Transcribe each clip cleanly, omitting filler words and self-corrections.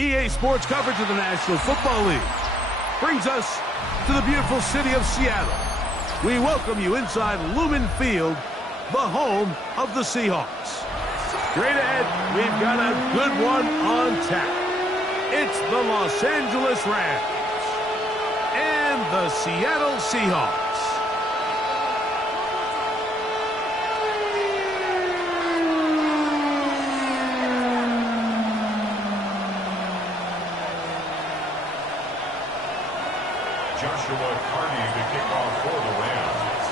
EA Sports coverage of the National Football League brings us to the beautiful city of Seattle. We welcome you inside Lumen Field, the home of the Seahawks. Straight ahead, we've got a good one on tap. It's the Los Angeles Rams and the Seattle Seahawks. To kick off for the Rams.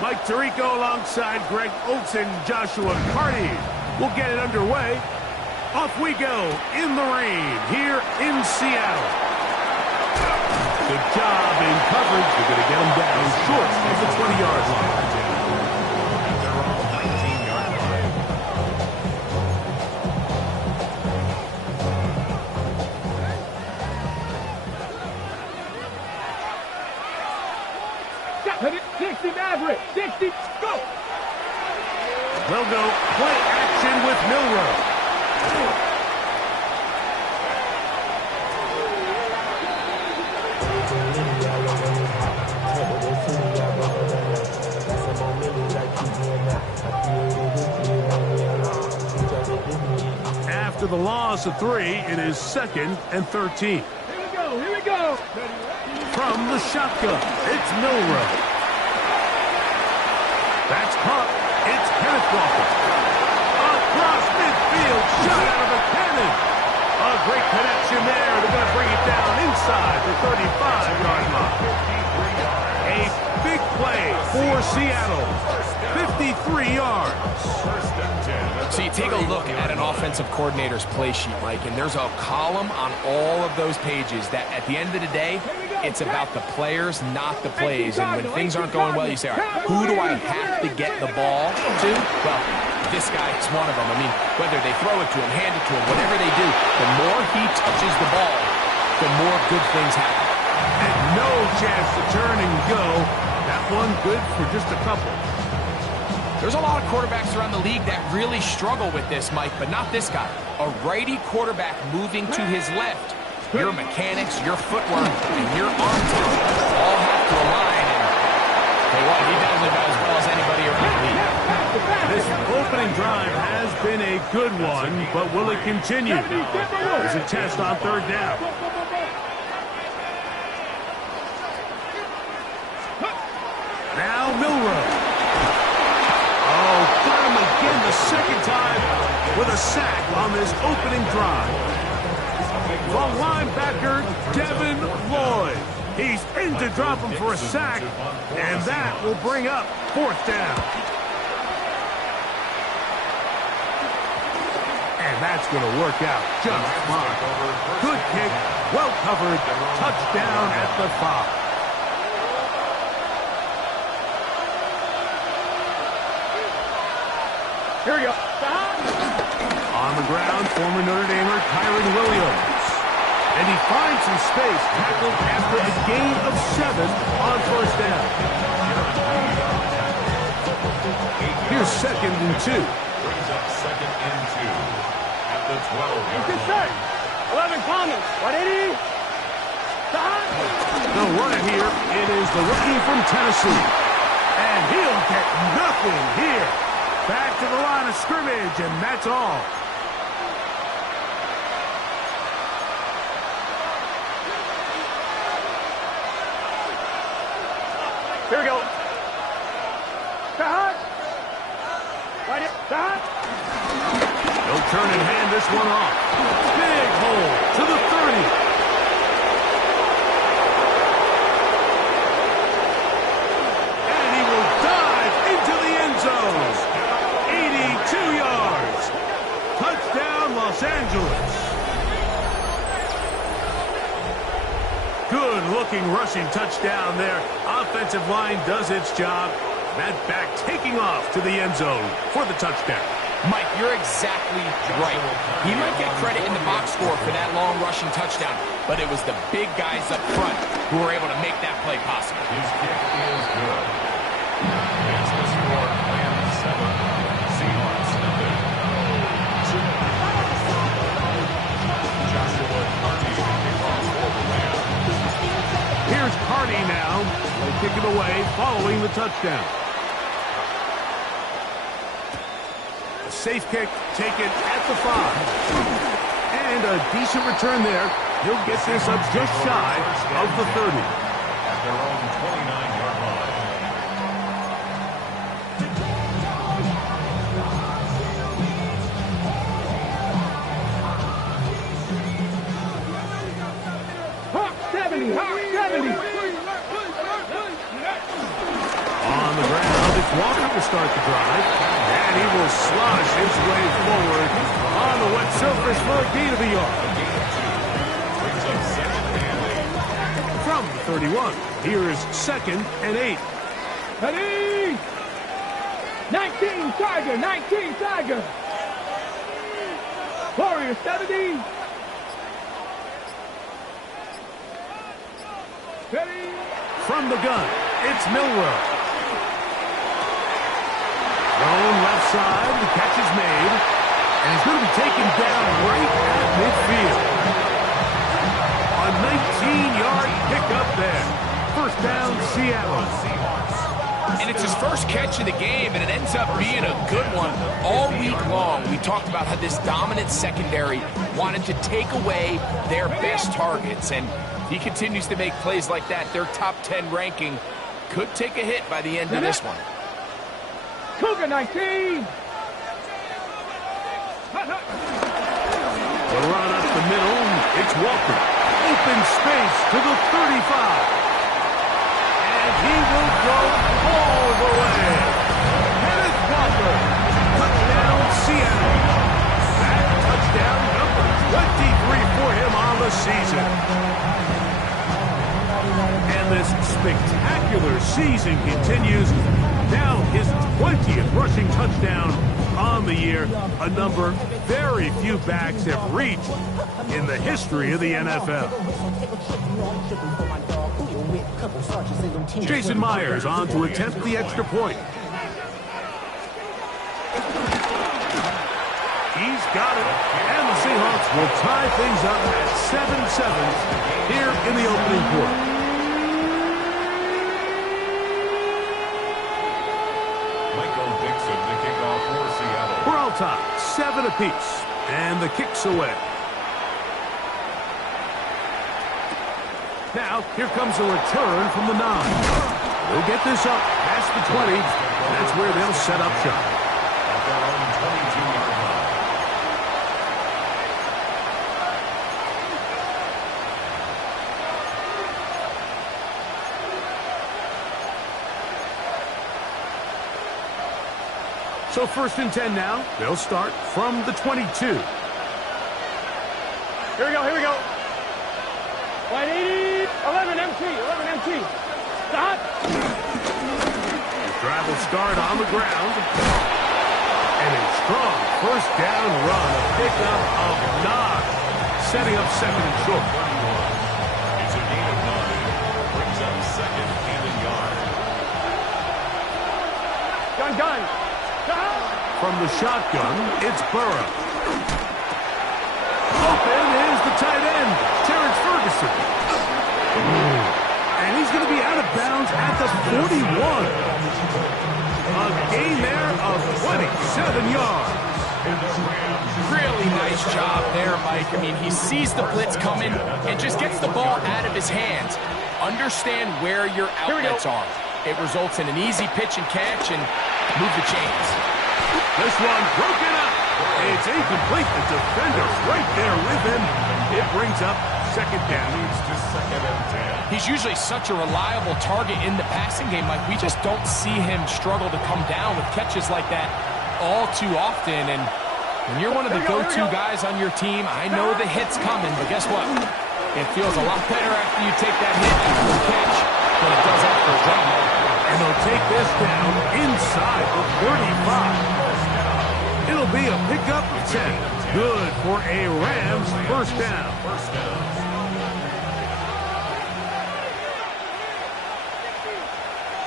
Mike Tirico alongside Greg Olsen, Joshua Carty will get it underway. Off we go in the rain here in Seattle. Good job in coverage. They're going to get them down short of the 20-yard line. We'll go play action with Milroe. After the loss of 3, it is 2nd and 13. Here we go. From the shotgun, it's Milroe. That's caught. It's Kenneth Walker. Across midfield, shot out of a cannon. A great connection there. They're going to bring it down inside the 35-yard line. A big play for Seattle. 53 yards. So you take a look at an offensive coordinator's play sheet, Mike, and there's a column on all of those pages that at the end of the day, it's about the players, not the plays. And when things aren't going well, you say, all right, who do I have to get the ball to? Well, this guy is one of them. I mean, whether they throw it to him, hand it to him, whatever they do, the more he touches the ball, the more good things happen. And no chance to turn and go. That one good for just a couple. There's a lot of quarterbacks around the league that really struggle with this, Mike, but not this guy. A righty quarterback moving to his left. Your mechanics, your footwork, and your arm talent all have to align. And tell you what, he does it about as well as anybody around the league. This opening drive has been a good one, but will it continue? There's a test on 3rd down. Now Milroe. Oh, got him again the second time with a sack on this opening drive. The linebacker, Devin Lloyd. He's in to drop him for a sack, and that will bring up 4th down. And that's going to work out just fine. Good kick, well covered, touchdown at the 5. Here we go. On the ground, former Notre Damer Kyron Williams. And he finds some space, tackled after a gain of 7 on 1st down. Here's 2nd and 2. Brings up 2nd and 2 at the 12-yard Good set. 11 comments. 180. The runner here, it is the rookie from Tennessee. And he'll get nothing here. Back to the line of scrimmage, and that's all. Here we go. Cut. Right it. Cut. They'll turn and hand this one off. Big hole to the 30. And he will dive into the end zone. 82 yards. Touchdown, Los Angeles. Good-looking rushing touchdown there. Offensive line does its job. That back taking off to the end zone for the touchdown. Mike, you're exactly right. He might get credit in the box score for that long rushing touchdown, but it was the big guys up front who were able to make that play possible. His kick is good. Makes the score 7 points. Here's Carney now. They'll kick it away following the touchdown. A safe kick taken at the 5. And a decent return there. He'll get this up just shy of the 30. At their own 29-yard line. On the ground, it's Walker to start the drive. And he will slosh his way forward on the wet surface for a gain of a yard. Brings up second and 8. From the 31, here's 2nd and 8. Ready? 19 Tiger, 19 Tiger. Warrior 70. Ready? From the gun, it's Milrow. Thrown left side, the catch is made, and he's going to be taken down right at midfield. A 19-yard pickup there. First down, Seattle. And it's his first catch of the game, and it ends up being a good one. All week long, we talked about how this dominant secondary wanted to take away their best targets, and he continues to make plays like that. Their top 10 ranking could take a hit by the end of this one. Cougar 19. The run up the middle, it's Walker. Open space to the 35. And he will go all the way. Kenneth Walker, touchdown Seattle. That touchdown number 23 for him on the season. And this spectacular season continues. Now his 20th rushing touchdown on the year, a number very few backs have reached in the history of the NFL. Jason Myers on to attempt the extra point. He's got it, and the Seahawks will tie things up at 7-7 here in the opening quarter. We're all tied, 7 apiece, and the kick's away. Now, here comes a return from the 9. They'll get this up past the 20. That's where they'll set up shop. At their own 22-yard line. So 1st and 10 now. They'll start from the 22. Here we go, here we go. 180, 11 MT. Stop. The drive will start on the ground. And a strong first down run, a pickup of 9. Setting up 2nd and short. It's a gain of 9. Brings up 2nd and a yard. Gun. From the shotgun, it's Burrow. Open is the tight end, Terrence Ferguson. And he's going to be out of bounds at the 41. A gain there of 27 yards. Really nice job there, Mike. I mean, he sees the blitz coming and just gets the ball out of his hands. Understand where your outlets are. It results in an easy pitch and catch and move the chains. This one broken up. It's incomplete. The defender's right there with him. It brings up 2nd down. Leads to 2nd and 10. He's usually such a reliable target in the passing game, Mike. We just don't see him struggle to come down with catches like that all too often. And when you're one of the go-to guys on your team, I know the hit's coming, but guess what? It feels a lot better after you take that hit after the catch than it does after a drop. And they'll take this down inside the 35. It'll be a pickup of 10. Good for a Rams first down.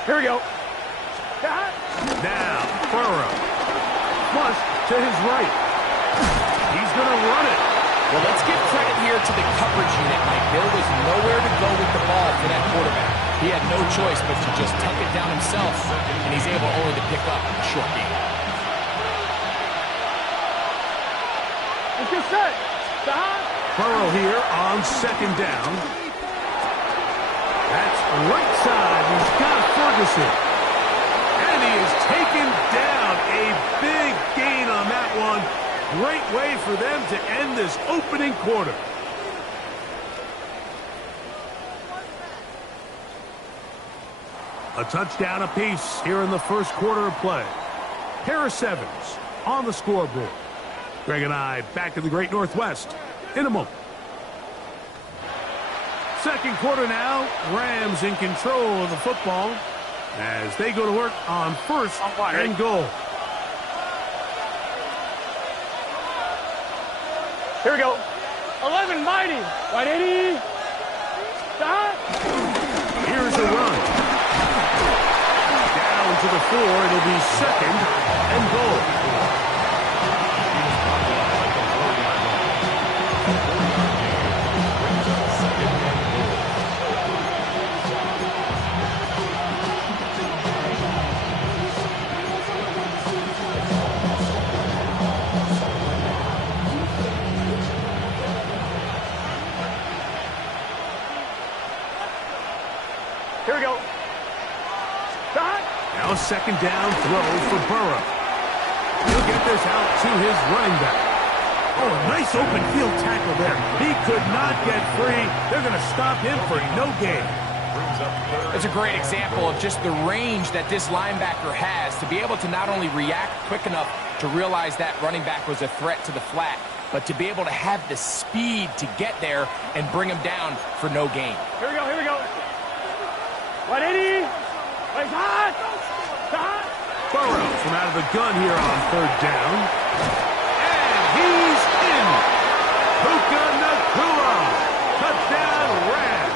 Here we go. Now, Burrow. Flush to his right. He's going to run it. Well, let's give credit here to the coverage unit, Mike. There was nowhere to go with the ball for that quarterback. He had no choice but to just tuck it down himself, and he's able only to pick up a short gain. It's your set. Stop. Burrow here on second down. That's right side. He's got Ferguson. And he is taken down. A big gain on that one. Great way for them to end this opening quarter. A touchdown apiece here in the first quarter of play. Pair of sevens on the scoreboard. Greg and I back in the Great Northwest in a moment. Second quarter now. Rams in control of the football as they go to work on first and goal. Here we go. 11 mighty. Right, 80. Stop. Here's a run. Down to the 4. It'll be second and goal. Here we go. Stop. Now second down throw for Burrow. He'll get this out to his running back. Oh, a nice open field tackle there. He could not get free. They're going to stop him for no gain. It's a great example of just the range that this linebacker has to be able to not only react quick enough to realize that running back was a threat to the flat, but to be able to have the speed to get there and bring him down for no gain. Here we go. Here we go. 180. Place hot. Stop. Burrow from out of the gun here on third down. And he's in. Puka Nacua. Touchdown Rams.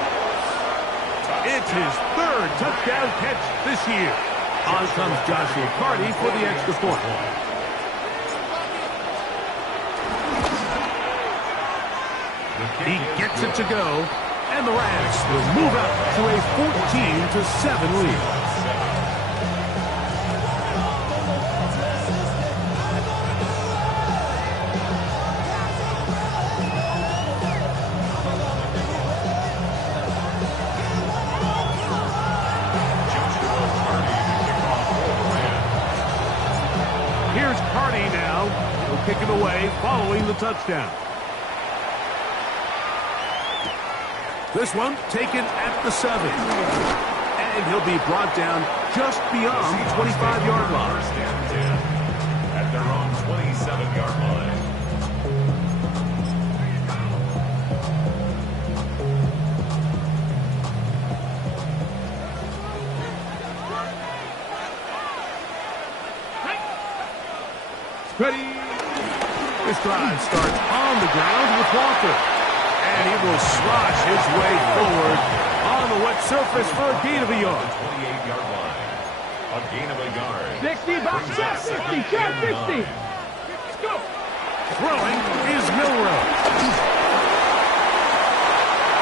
It's his third touchdown catch this year. On comes Joshua Carty for the extra point. He gets it to go. And the Rams will move up to a 14-7 lead. Here's Carty now. He'll kick it away following the touchdown. This one taken at the 7. And he'll be brought down just beyond the 25-yard line. First and 10 at their own 27-yard line. Ready. This drive starts on the ground with Walker. And he will slosh his way forward on the wet surface for a gain of a yard. 28-yard line. A gain of a yard. 60, box, check 60, check 60. Let's go. Throwing is Milrow.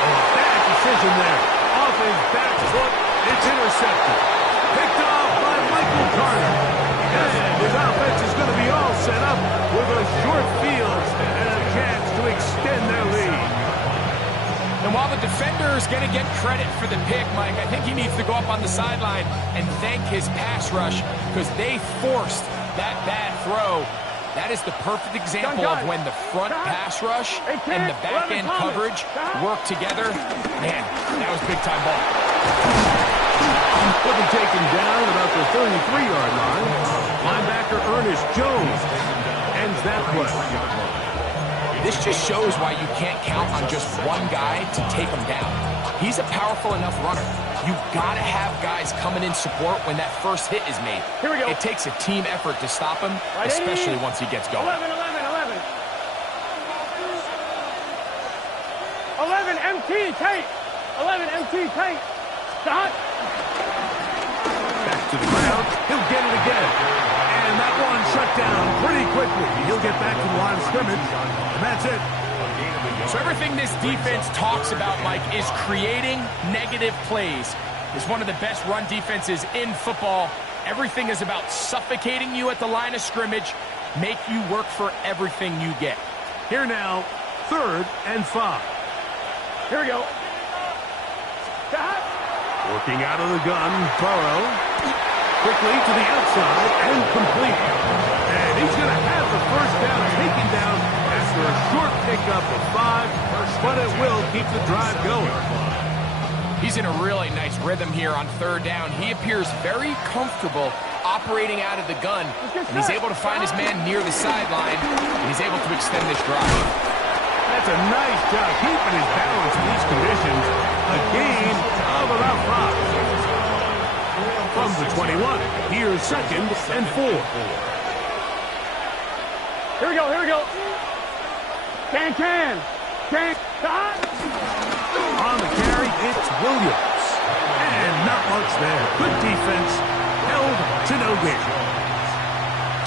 Oh, bad decision there. Off his back foot, it's intercepted. Picked off by Michael Carter. And his offense is going to be all set up with a short field and a chance to extend their lead. And while the defender is going to get credit for the pick, Mike, I think he needs to go up on the sideline and thank his pass rush because they forced that bad throw. That is the perfect example of when the front pass rush and the back end coverage work together. Man, that was big-time ball. He'll be taken down about the 33-yard line. Linebacker Ernest Jones ends that play. This just shows why you can't count on just one guy to take him down. He's a powerful enough runner. You've got to have guys coming in support when that first hit is made. Here we go. It takes a team effort to stop him, especially once he gets going. 11 MT tape. 11 MT tape. Stop. Back to the ground. He'll get it again. And that one shut down pretty quickly. He'll get back to the line of scrimmage. And that's it. So everything this defense talks about, Mike, is creating negative plays. is one of the best run defenses in football. Everything is about suffocating you at the line of scrimmage, make you work for everything you get. Here now, 3rd and 5. Here we go. Working out of the gun, Burrow. Quickly to the outside and complete. And he's going to have the first down taken down after a short pickup of 5, but it will keep the drive going. He's in a really nice rhythm here on 3rd down. He appears very comfortable operating out of the gun, and he's able to find his man near the sideline, and he's able to extend this drive. That's a nice job keeping his balance in these conditions. A gain of about 5. From the 21, here's 2nd and 4. Here we go, here we go. Can. On the carry, it's Williams. And not much there. Good defense. Held to no gain.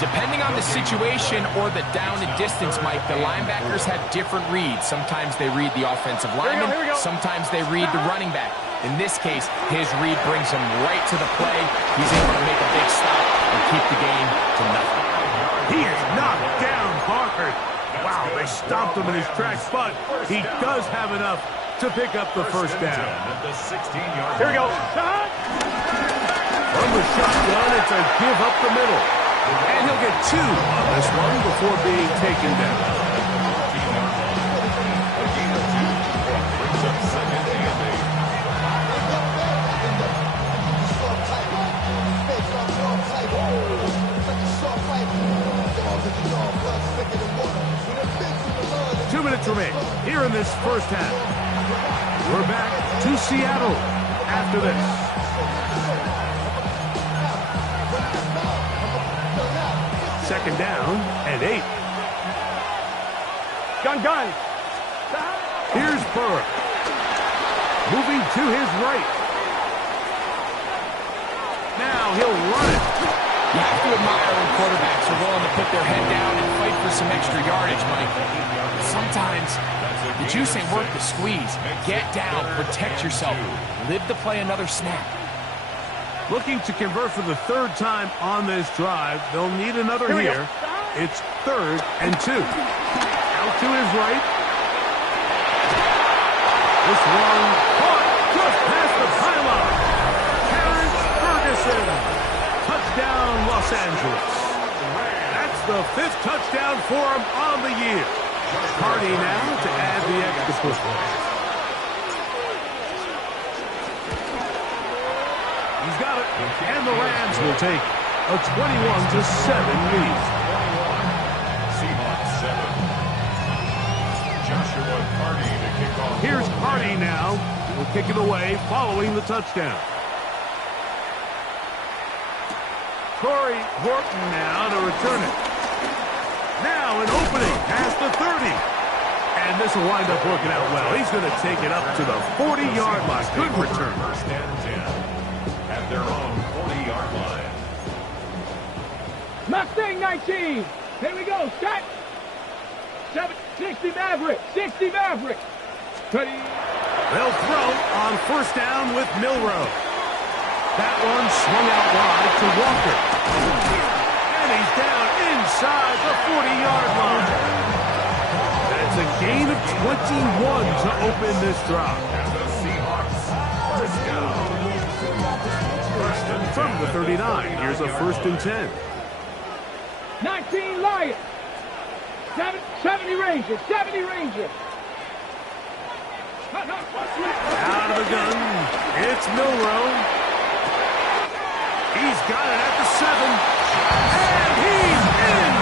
Depending on the situation or the down and distance, Mike, the linebackers have different reads. Sometimes they read the offensive lineman. Sometimes they read the running back. In this case, his read brings him right to the play. He's able to make a big stop and keep the game to nothing. He is knocked down hard. Wow, they stopped him in his tracks, but he does have enough to pick up the first down. Here we go. From the shotgun, it's a give up the middle. And he'll get 2 on this one before being taken down. Two minutes remain here in this first half. We're back to Seattle after this. Second down and 8. Gun. Here's Burrow. Moving to his right. Now he'll run it. You have to admire when quarterbacks are willing to put their head down and fight for some extra yardage, Mike. Sometimes the juice ain't worth the squeeze. Get down, protect yourself, live to play another snap. Looking to convert for the 3rd time on this drive. They'll need another here. It's 3rd and 2. Out to his right. This one caught just past the pylon. Terrence Ferguson. Touchdown, Los Angeles. That's the 5th touchdown for him on the year. Hardy now to add the extra point. He's got it, and the Rams will take a 21-7 lead. Seahawks 7. Joshua Hardy to kick off. Here's Hardy now. He'll kick it away following the touchdown. Corey Horton now to return it. Now an opening past the 30. And this will wind up working out well. He's going to take it up to the 40-yard line. Good return. First and 10 at their own 40-yard line. Mustang 19. Here we go. Set. 60 Maverick. 60 Maverick. They'll throw on first down with Milroe. That one swung out wide to Walker. And he's down inside the 40-yard line. That's a gain of 21 to open this drive. And the Seahawks first down. From the 39, here's a 1st and 10. 19 Lions. 70 Rangers. 70 Rangers. Out of the gun, it's Milroe. He's got it at the 7. And he's in!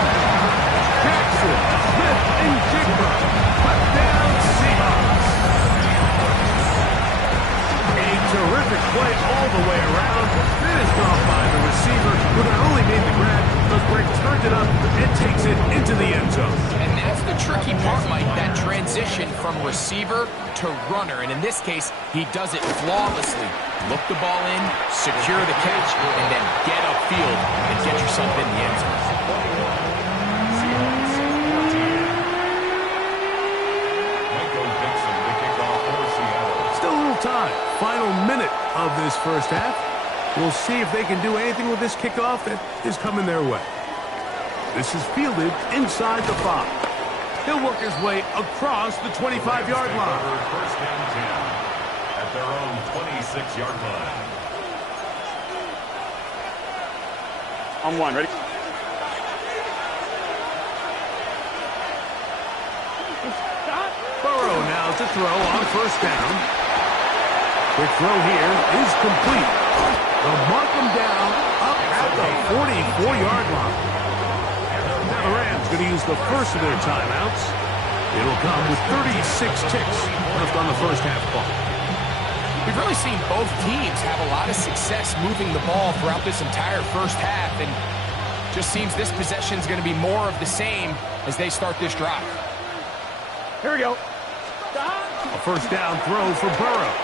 Jackson, Smith, and Jigba. Touchdown, Seahawks. A terrific play all the way around. Finished off by the receiver, who not only made the grab, but Greg turned it up and takes it into the end zone. And that's the tricky part, Mike, that transition from receiver to runner. And in this case, he does it flawlessly. Look the ball in, secure the catch, and then get upfield and get yourself in the end zone. Seahawks 14. Michael Dixon to kick off for Seattle. Still a little time. Final minute of this first half. We'll see if they can do anything with this kickoff that is coming their way. This is fielded inside the 5. He'll work his way across the 25-yard line. First down 10 at their own 26-yard line. On 1, ready? Burrow now to throw on first down. Quick throw here is complete. They'll mark him down up at the 44-yard line. Now the Rams going to use the first of their timeouts. It'll come with 36 ticks left on the first half clock. We've really seen both teams have a lot of success moving the ball throughout this entire first half, and just seems this possession is going to be more of the same as they start this drive. Here we go. A first down throw for Burrow.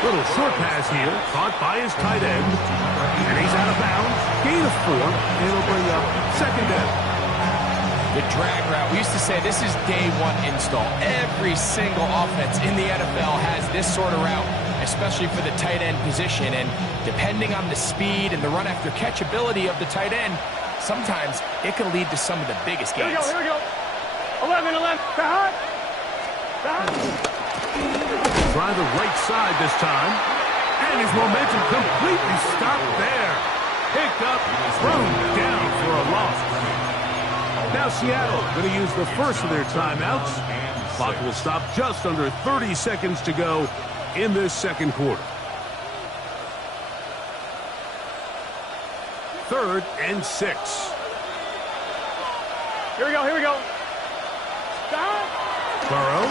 Little short pass here, caught by his tight end. And he's out of bounds. Gain of 4. It'll bring up second down. The drag route, we used to say this is day 1 install. Every single offense in the NFL has this sort of route, especially for the tight end position. And depending on the speed and the run after catch ability of the tight end, sometimes it can lead to some of the biggest gains. Here we go. 11. Try the right side this time. And his momentum completely stopped there. Picked up, thrown down for a loss. Now Seattle going to use the first of their timeouts. Clock will stop just under 30 seconds to go in this second quarter. 3rd and 6. Here we go. Burrow.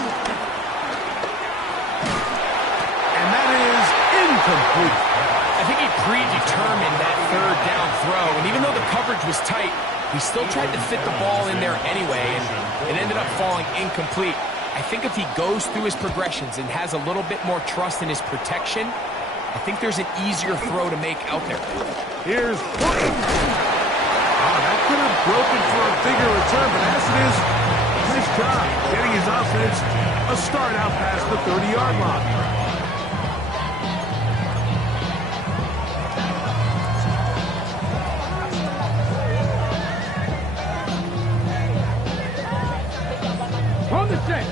And that is incomplete. I think he predetermined that 3rd down throw, and even though the coverage was tight, he still tried to fit the ball in there anyway, and it ended up falling incomplete. I think if he goes through his progressions and has a little bit more trust in his protection, I think there's an easier throw to make out there. Here's that could have broken for a bigger return, but as it is, nice job getting his offense a start out past the 30-yard line. On the set.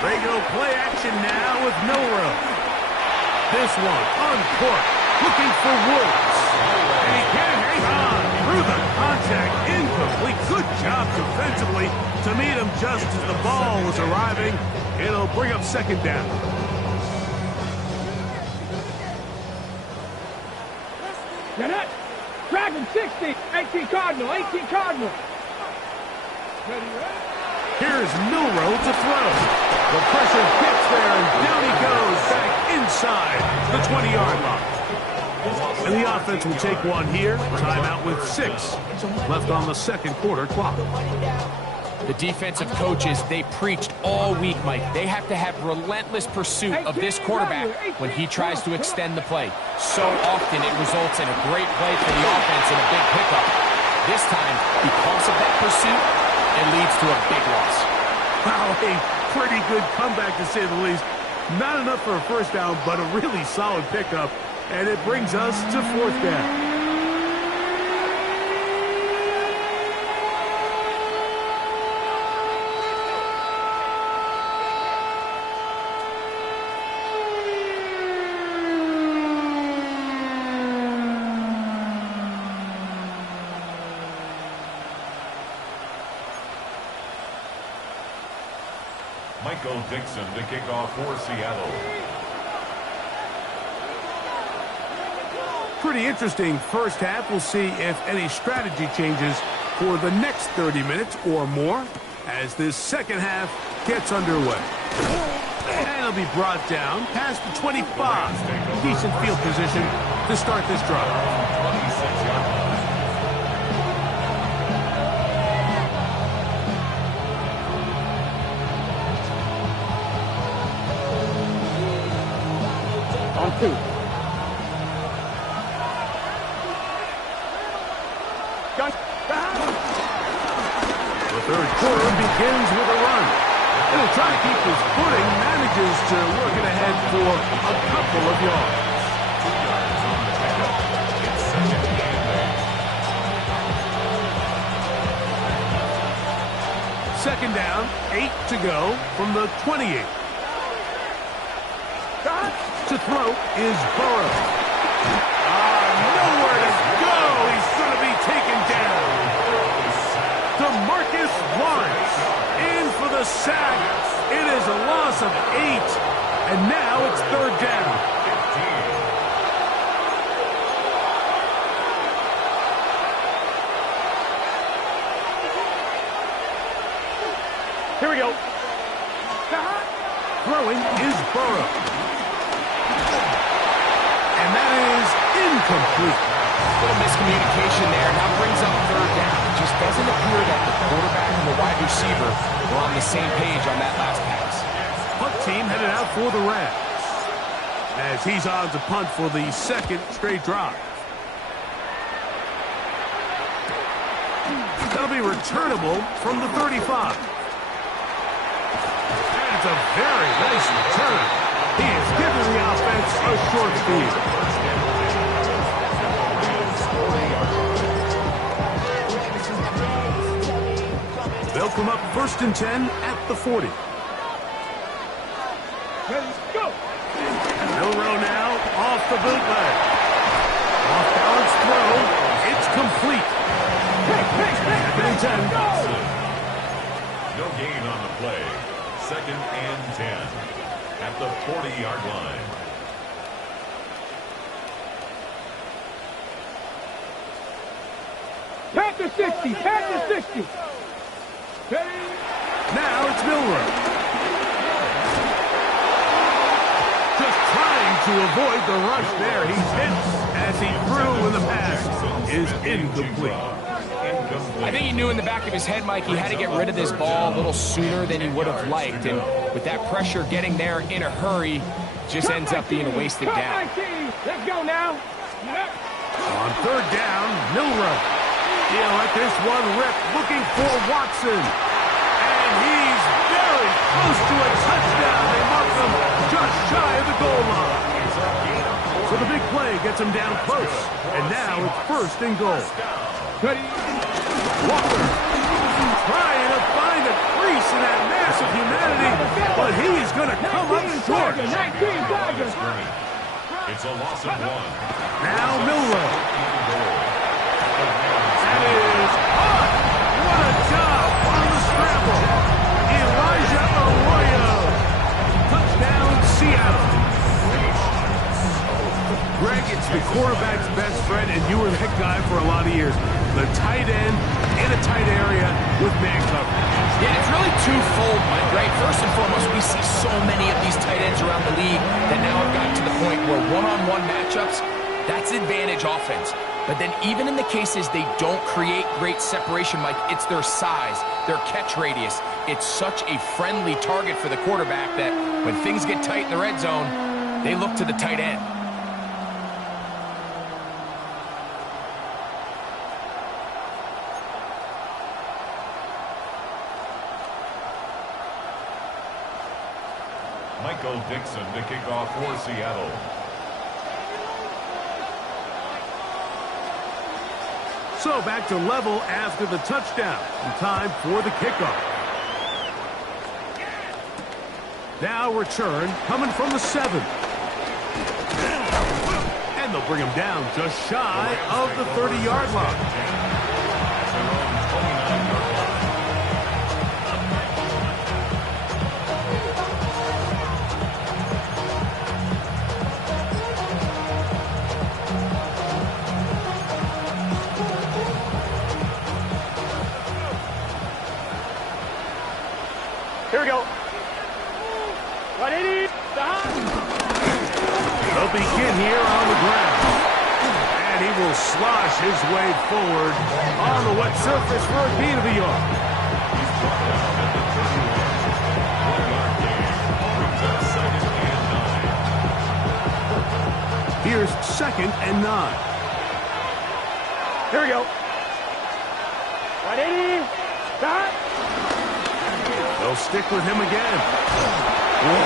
They go play action now with Milrow. This one on court, looking for Woods. And he can hang on through the contact. Incomplete. Good job defensively to meet him just as the ball was arriving. It'll bring up second down. Get it. Dragon 60. 18 Cardinal. Here's Milrow to throw. The pressure gets there, and down he goes back inside the 20-yard line. And the offense will take one here. Timeout with 6 left on the second quarter clock. The defensive coaches, they preached all week, Mike. They have to have relentless pursuit of this quarterback when he tries to extend the play. So often it results in a great play for the offense and a big pickup. This time, because of that pursuit, it leads to a big loss. Wow, a pretty good comeback to say the least. Not enough for a first down, but a really solid pickup. And it brings us to 4th down. Michael Dixon to kick off for Seattle. Pretty interesting first half. We'll see if any strategy changes for the next 30 minutes or more as this second half gets underway. And it'll be brought down past the 25. Decent field position to start this drive. 26-yard line. On 2. Gun. Third quarter begins with a run. He'll try to keep his footing, manages to work it ahead for a couple of yards. 2 yards on the pickup. It's second and 8. Second down, 8 to go from the 28. To throw is Burrow. Nowhere to go. He's going to be taken down. DeMarcus Lawrence in for the sack. It is a loss of 8. And now it's third down. 15. Here we go. Throwing is Burrow. And that is incomplete. Little miscommunication there. Now brings up third down. It just doesn't appear that the quarterback and the wide receiver were on the same page on that last pass. Punt team headed out for the Rams as he's on to punt for the second straight drive. That'll be returnable from the 35. That's a very nice return. He is giving the offense a short field. They'll come up 1st and 10 at the 40. Let's go. Milrow now off the bootleg. Off balance throw. It's complete. Second and 10. No gain on the play. Second and 10 at the 40-yard line. Pat the 60. Pat the 60. Now it's Milrow. Just trying to avoid the rush there. He hits as he threw and the pass is incomplete. I think he knew in the back of his head, Mike, he had to get rid of this ball a little sooner than he would have liked. And with that pressure getting there in a hurry, just ends up being a wasted down. Let's go now. On third down, Milrow. He'll let this one rip, looking for Watson. And he's very close to a touchdown. They mark him just shy of the goal line. So the big play gets him down close. And now it's 1st and goal. Walker trying to find a crease in that mass of humanity, but he's going to come up short. It's a loss of 1. Now Milrow. That is caught. What a job on the scramble. Elijah Arroyo. Touchdown, Seattle. Greg, it's the quarterback's best friend, and you were that guy for a lot of years. The tight end in a tight area with man coverage. Yeah, it's really twofold, Mike, right? First and foremost, we see so many of these tight ends around the league that now have gotten to the point where one-on-one matchups, that's advantage offense. But then even in the cases they don't create great separation, Mike, it's their size, their catch radius. It's such a friendly target for the quarterback that when things get tight in the red zone, they look to the tight end. Michael Dixon to kick off for Seattle. So back to level after the touchdown. And time for the kickoff. Now return coming from the 7. And they'll bring him down just shy of the 30-yard line. Here we go. 180. They'll begin here on the ground. And he will slosh his way forward on the wet surface for a gain of a yard. He's brought down at the 31. 1-yard gain. Brings up second and 9. Here's 2nd and 9. Here we go. 180. Stop. They'll stick with him again. Whoa.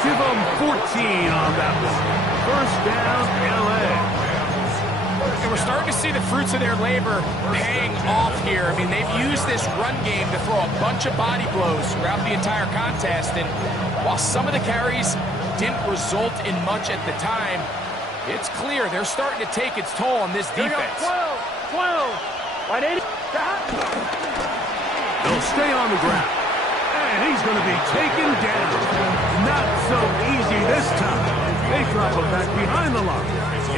Give them 14 on that one. First down, L.A. And we're starting to see the fruits of their labor paying off here. I mean, they've used this run game to throw a bunch of body blows throughout the entire contest. And while some of the carries didn't result in much at the time, it's clear they're starting to take its toll on this defense. 12. 180. They'll stay on the ground. And he's going to be taken down. Not so easy this time. They drive him back behind the line.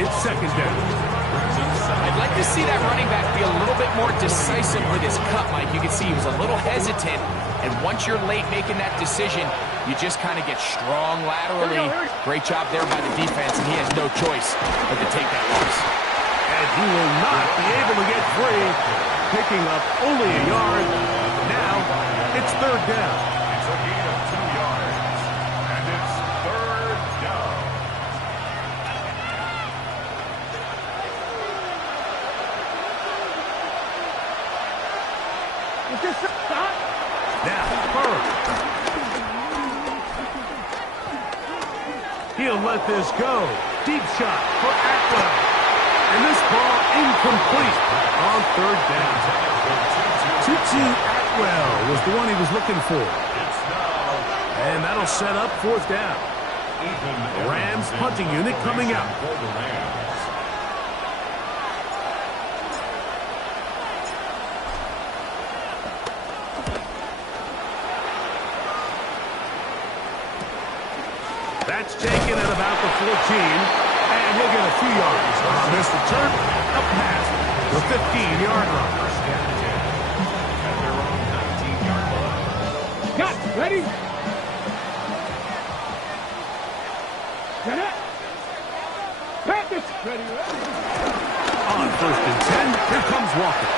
It's second down. I'd like to see that running back be a little bit more decisive with his cut, Mike. You can see he was a little hesitant. And once you're late making that decision, you just kind of get strong laterally. Great job there by the defense, and he has no choice but to take that loss. And he will not be able to get free, picking up only a yard. Now, it's third down. It's a gain of 2 yards, and it's third down. Now, Burrow. He'll let this go. Deep shot for Atwell. And this ball incomplete on third down. Tutu Atwell was the one he was looking for. And that'll set up fourth down. The Rams punting unit coming out. That's taken at about the 14. And he'll get a few yards on this return. Up past the 15-yard line. Cut. Ready? Get it. Practice. Ready. On first and 10, here comes Walker.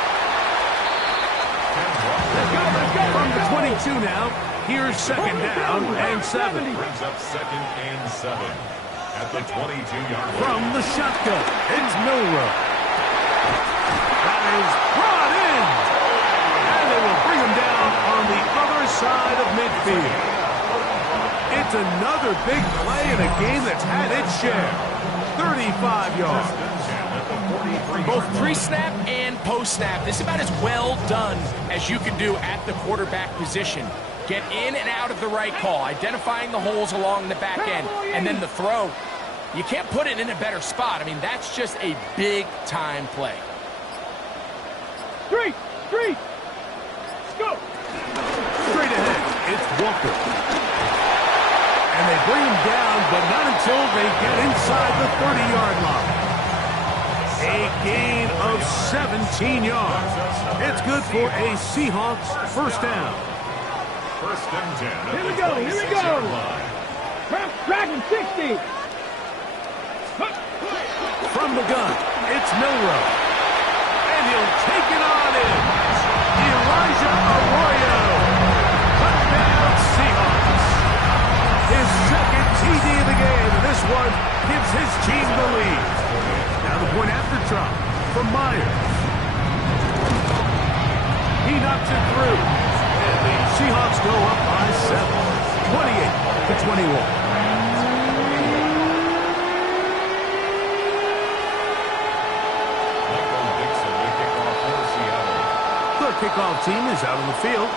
From the 22 now, here's second down and 7. Brings up second and 7 at the 22-yard line. From the shotgun, it's Milrow. That is brought in. And they will bring him down on the other side of midfield. It's another big play in a game that's had its share. 35 yards. Both pre-snap and post-snap, this is about as well done as you can do at the quarterback position. Get in and out of the right call, identifying the holes along the back end, and then the throw. You can't put it in a better spot. I mean, that's just a big-time play. Three. Let's go. Straight ahead, it's Walker. And they bring him down, but not until they get inside the 30-yard line. A gain of 17 yards. It's good for a Seahawks first down. First and 10 at Here the we go. 26-yard line. Dragon 60. From the gun, it's Milrow. And he'll take it on in. Elijah Arroyo. Touchdown Seahawks. His second TD of the game, and this one gives his team the lead. Now the point after drop from Myers. He knocks it through. And the Seahawks go up by 7, 28-21. The kickoff team is out on the field,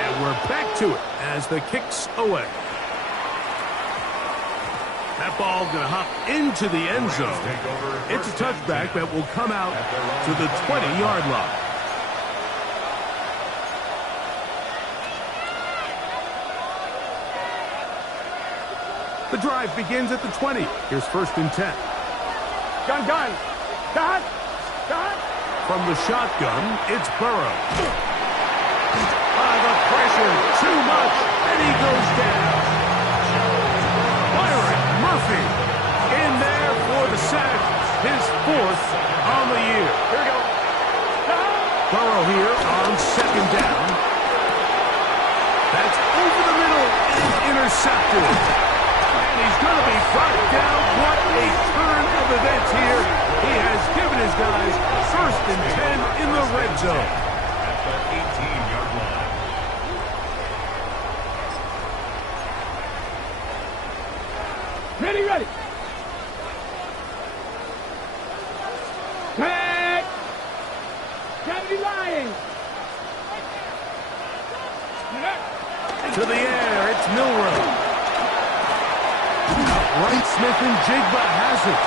and we're back to it as the kick's away. That ball going to hop into the end zone. It's a touchback that will come out to the 20-yard line. The drive begins at the 20. Here's first and 10. Gun. Dot. From the shotgun, it's Burrow. The pressure, too much, and he goes down. Byron Murphy in there for the sack, his fourth on the year. Here we go. Burrow here on second down. That's over the middle and intercepted. And he's going to be brought down. What a turn of events here. He has given his guys first and 10 in the red zone. At the 18-yard line. Ready, ready. Tag. 70 Lions. To the air, it's Milrow. Right, Smith and Jigba has it.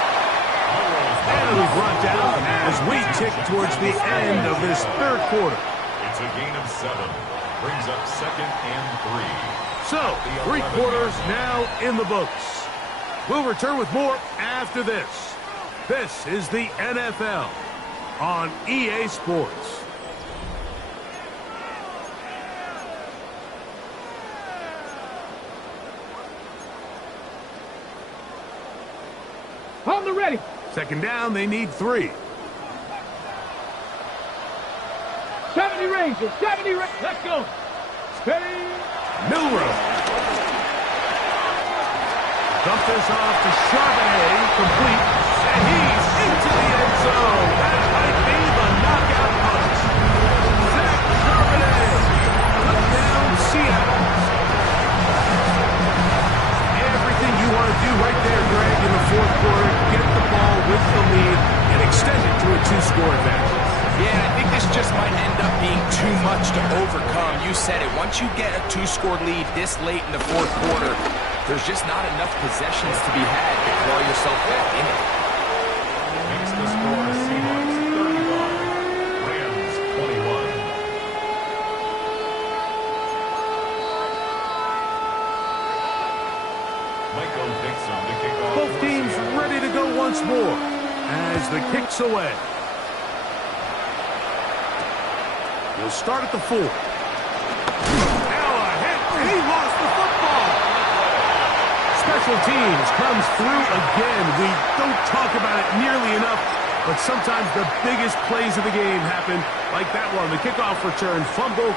And it'll be brought down as we tick towards the end of this third quarter. It's a gain of 7. Brings up 2nd and 3. So, 3 quarters now in the books. We'll return with more after this. This is the NFL on EA Sports. On the ready. Second down, they need 3. 70 Rangers. 70 Rangers. Let's go. Steady. Milrow. Dump this off to Charbonnet, complete, and he's into the end zone. That might be the knockout punch. Zach Charbonnet put down Seattle. Everything you want to do right there, Greg, in the fourth quarter, get the ball with the lead and extend it to a 2-score advantage. Yeah, I think this just might end up being too much to overcome. You said it. Once you get a 2-score lead this late in the fourth quarter, there's just not enough possessions to be had to claw yourself back in it. Makes the score Seahawks 35, Rams 21. Michael Dixon to kick off. Both teams ready to go once more as the kick's away. We'll start at the 4. Now a hit, and he lost the football. Special teams comes through again. We don't talk about it nearly enough, but sometimes the biggest plays of the game happen like that one. The kickoff return, fumble,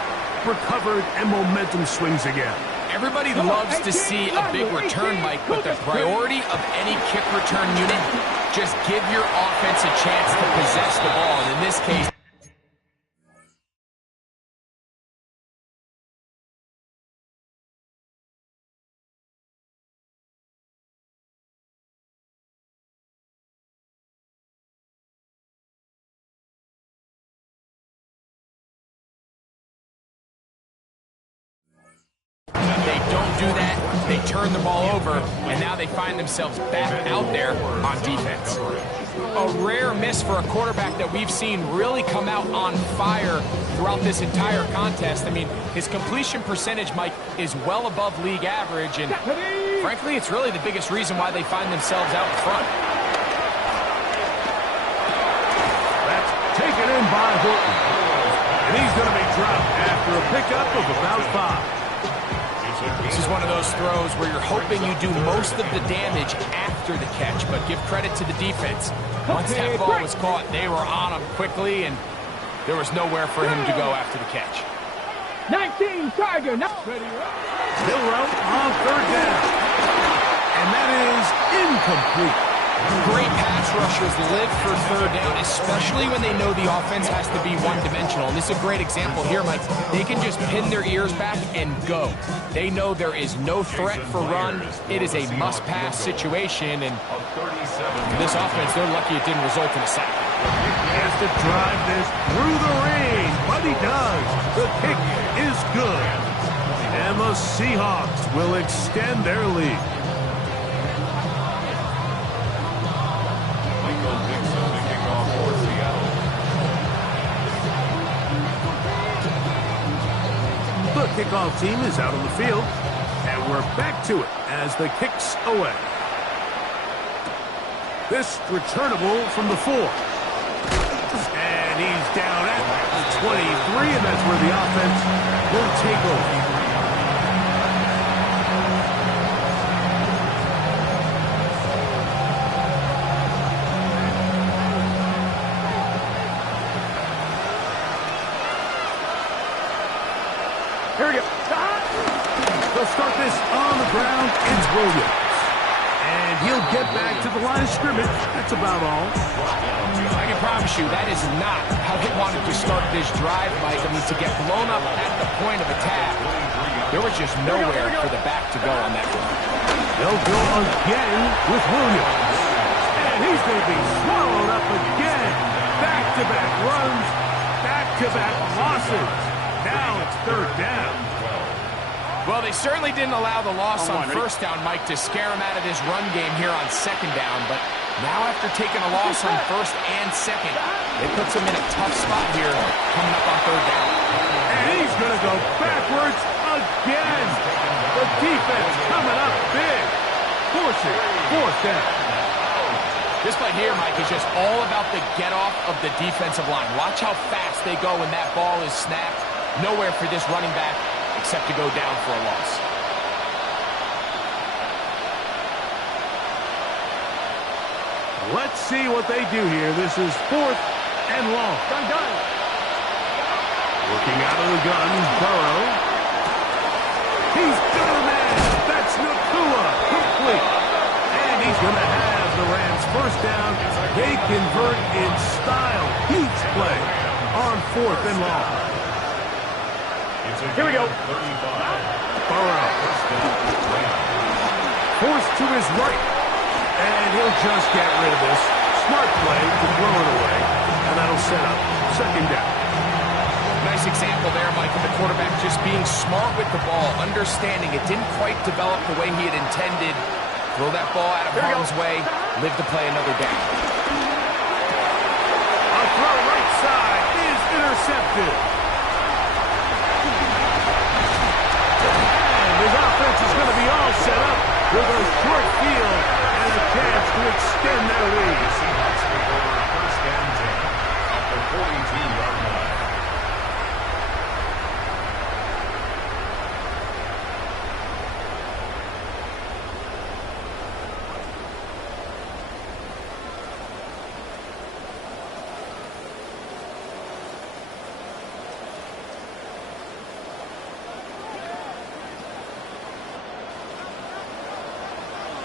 recovered, and momentum swings again. Everybody loves to see a big return, Mike, but the priority of any kick return unit, just give your offense a chance to possess the ball. And in this case, they don't do that, they turn the ball over, and now they find themselves back out there on defense. A rare miss for a quarterback that we've seen really come out on fire throughout this entire contest. I mean, his completion percentage, Mike, is well above league average, and frankly, it's really the biggest reason why they find themselves out in front. That's taken in by Horton, and he's going to be dropped after a pickup of about 5. This is one of those throws where you're hoping you do most of the damage after the catch, but give credit to the defense. Once that ball was caught, they were on him quickly, and there was nowhere for him to go after the catch. 19 Tiger. Milrow on 3rd down, and that is incomplete. Great pass rushers live for 3rd down, especially when they know the offense has to be one-dimensional. And this is a great example here, Mike. They can just pin their ears back and go. They know there is no threat for run. It is a must-pass situation, and this offense, they're lucky it didn't result in a sack. He has to drive this through the rain, but he does. The kick is good. And the Seahawks will extend their lead. The kickoff team is out on the field, and we're back to it as the kick's away. This returnable from the 4. And he's down at the 23, and that's where the offense will take over. Here we go. They'll start this on the ground. It's Williams. And he'll get back to the line of scrimmage. That's about all. I can promise you that is not how they wanted to start this drive, Mike. I mean, to get blown up at the point of attack, there was just nowhere for the back to go on that one. They'll go again with Williams. And he's going to be swallowed up again. Back-to-back runs, back-to-back losses. Now it's third down. Well, they certainly didn't allow the loss on first down, Mike, to scare him out of this run game here on second down. But now after taking a loss on first and second, it puts him in a tough spot here coming up on third down. And he's going to go backwards again. The defense coming up big. Forcing fourth down. This play here, Mike, is just all about the get-off of the defensive line. Watch how fast they go when that ball is snapped. Nowhere for this running back except to go down for a loss. Let's see what they do here. This is fourth and long. Done. Working out of the gun, Burrow. He's got a man. That's Nakua. Complete. And he's going to have the Rams first down. They convert in style. Huge play on fourth and long. Here we go. Burrow. Forced to his right. And he'll just get rid of this. Smart play to throw it away. And that'll set up second down. Nice example there, Mike, of the quarterback just being smart with the ball, understanding it didn't quite develop the way he had intended. Throw that ball out of harm's way, live to play another down. A throw right side is intercepted. And his offense is going to be all set up with a short field and a chance to extend their lead. Seahawks take over first and 10 at the 42-yard line.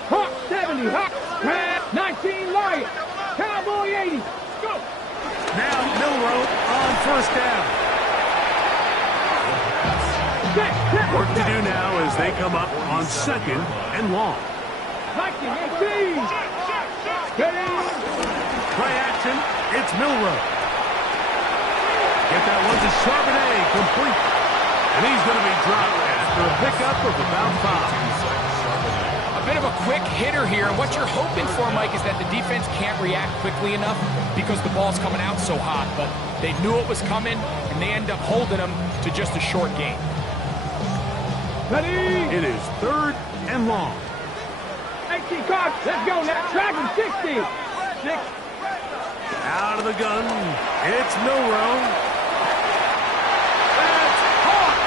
Hawk 70, Hawk 19 Lions, Cowboy 80. Go. Now Milrow on first down. Work to do now as they come up on second and long. 19, 18. Steady. Play action, it's Milrow. Get that one to Charbonnet, complete. And he's going to be dropped after a pickup of about 5. A bit of a quick hitter here, and what you're hoping for, Mike, is that the defense can't react quickly enough because the ball's coming out so hot, but they knew it was coming, and they end up holding them to just a short gain. Ready. It is third and long. 18 cards. Let's go now. Dragon 60. 6. Out of the gun, it's Milrow. That's caught,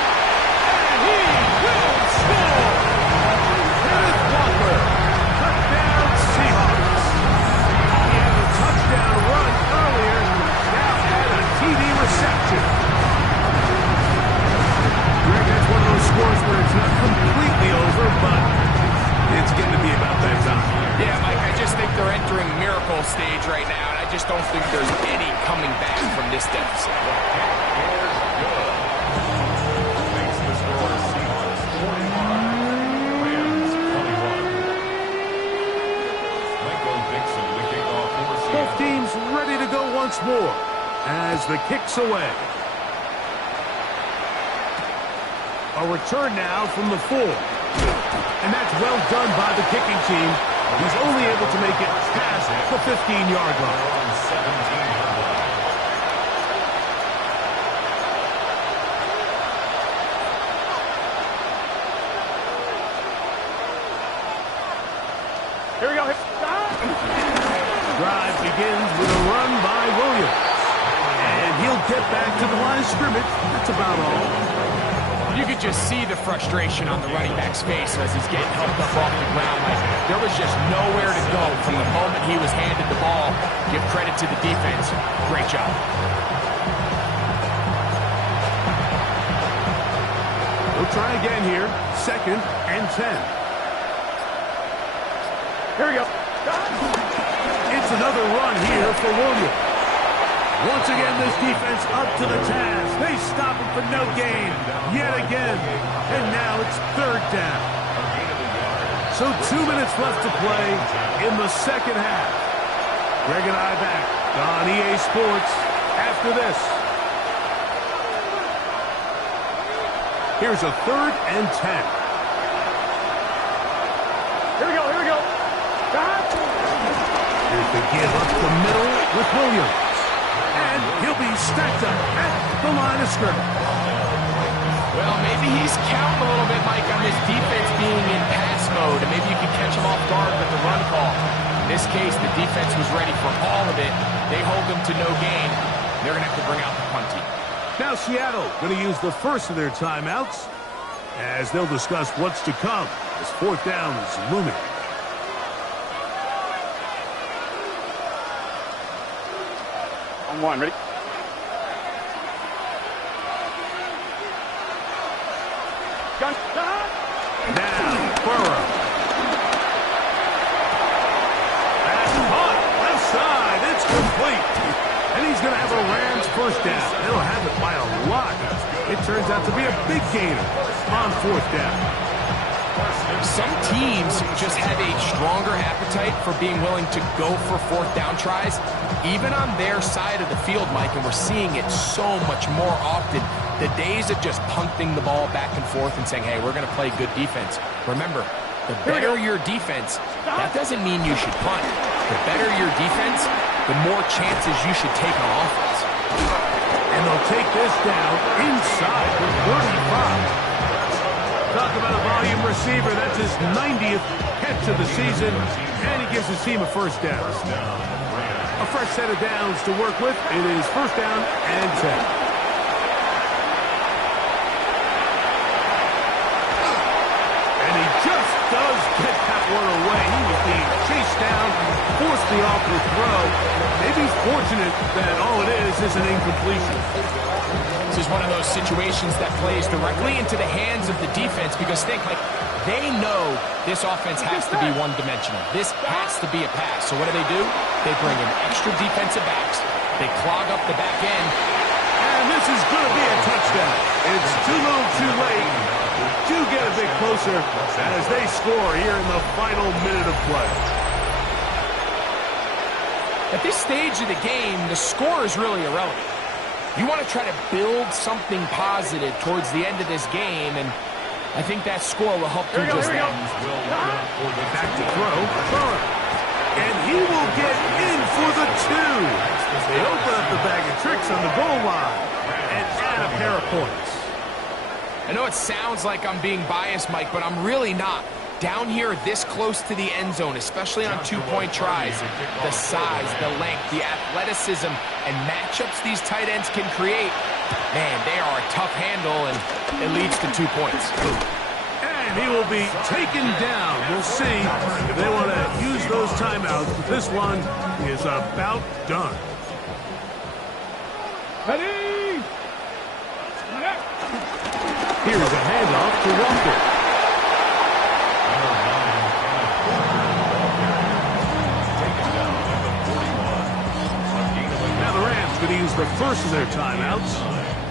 and he will score. Kenneth Walker, touchdown Seahawks. He had a touchdown run earlier, now had a TD reception. Greg, that's one of those scores where it's not completely over, but it's getting to be about that time. Yeah, Mike, I just think they're entering miracle stage right now, and I just don't think there's any coming back from this deficit. Makes the score Seahawks 41, Rams 21. Michael Dixon, the kickoff for Both Seattle. teams ready to go once more as the kick's away. A return now from the 4. And that's well done by the kicking team. He's only able to make it past the 15-yard line. 17-yard line. Here we go. Drive begins with a run by Williams. And he'll get back to the line of scrimmage. That's about all. You could just see the frustration on the running back's face as he's getting helped up off the ground. Like, there was just nowhere to go from the moment he was handed the ball. Give credit to the defense. Great job. We'll try again here. Second and 10. Here we go. It's another run here for Williams. Once again, this defense up to the task. They stop him for no gain yet again. And now it's third down. So 2 minutes left to play in the second half. Greg and I back on EA Sports after this. Here's a 3rd and 10. Here we go, here we go. Here's the give up the middle with Williams. And he'll be stacked up at the line of scrimmage. Well, maybe he's counting a little bit, Mike, on this defense being in pass mode, and maybe you can catch him off guard with the run call. In this case, the defense was ready for all of it. They hold them to no gain. They're going to have to bring out the punt team. Now Seattle going to use the first of their timeouts as they'll discuss what's to come as 4th down is looming. On one, ready? Gun. Now, Burrow. That's caught. Left side. It's complete. And he's going to have a Rams first down. They'll have it by a lot. It turns out to be a big gainer on 4th down. Some teams just have a stronger appetite for being willing to go for 4th down tries, even on their side of the field, Mike, and we're seeing it so much more often. The days of just punting the ball back and forth and saying, hey, we're going to play good defense. Remember, the better your defense, that doesn't mean you should punt. The better your defense, the more chances you should take on offense. And they'll take this down inside the 35. Talk about a volume receiver. That's his 90th catch of the season, and he gives his team a first down. A fresh set of downs to work with. It is 1st down and 10. Just does get that one away. He was being chased down, forced the awkward throw. Maybe he's fortunate that all it is an incompletion. This is one of those situations that plays directly into the hands of the defense because think, like, they know this offense has to be one-dimensional. This has to be a pass. So what do? They bring in extra defensive backs. They clog up the back end. And this is going to be a touchdown. It's too little too late. Do get a bit closer as they score here in the final minute of play. At this stage of the game, the score is really irrelevant. You want to try to build something positive towards the end of this game, and I think that score will help do just that. Back to throw. And he will get in for the 2. They open up the bag of tricks on the goal line and add a pair of points. I know it sounds like I'm being biased, Mike, but I'm really not. Down here this close to the end zone, especially on 2-point tries, the size, the length, the athleticism, and matchups these tight ends can create, man, they are a tough handle, and it leads to 2 points. And he will be taken down. We'll see if they want to use those timeouts. This one is about done. Ready? Here's a handoff to Walker. Now the Rams going to use the first of their timeouts,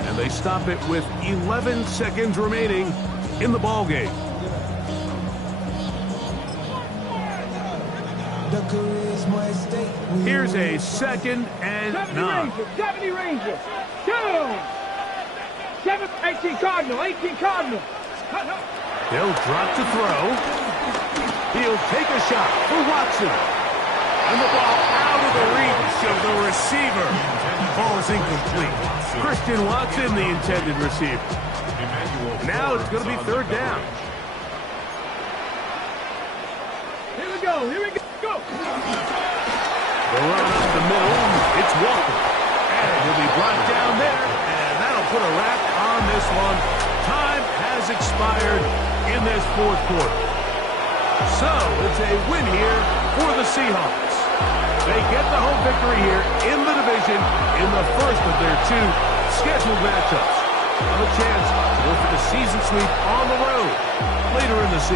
and they stop it with 11 seconds remaining in the ball game. Here's a 2nd and 9. 70 Rangers. 18 Cardinal. 18 Cardinal. They'll drop to throw. He'll take a shot for Watson. And the ball out of the reach of the receiver. Ball is incomplete. Christian Watson, the intended receiver. Now it's going to be 3rd down. Here we go. Here we go. Go. The run up the middle. It's Walker. And he'll be brought down there. And that'll put a wrap on this one. Time has expired in this 4th quarter. So it's a win here for the Seahawks. They get the home victory here in the division in the first of their 2 scheduled matchups. Have a chance to go for the season sweep on the road later in the season.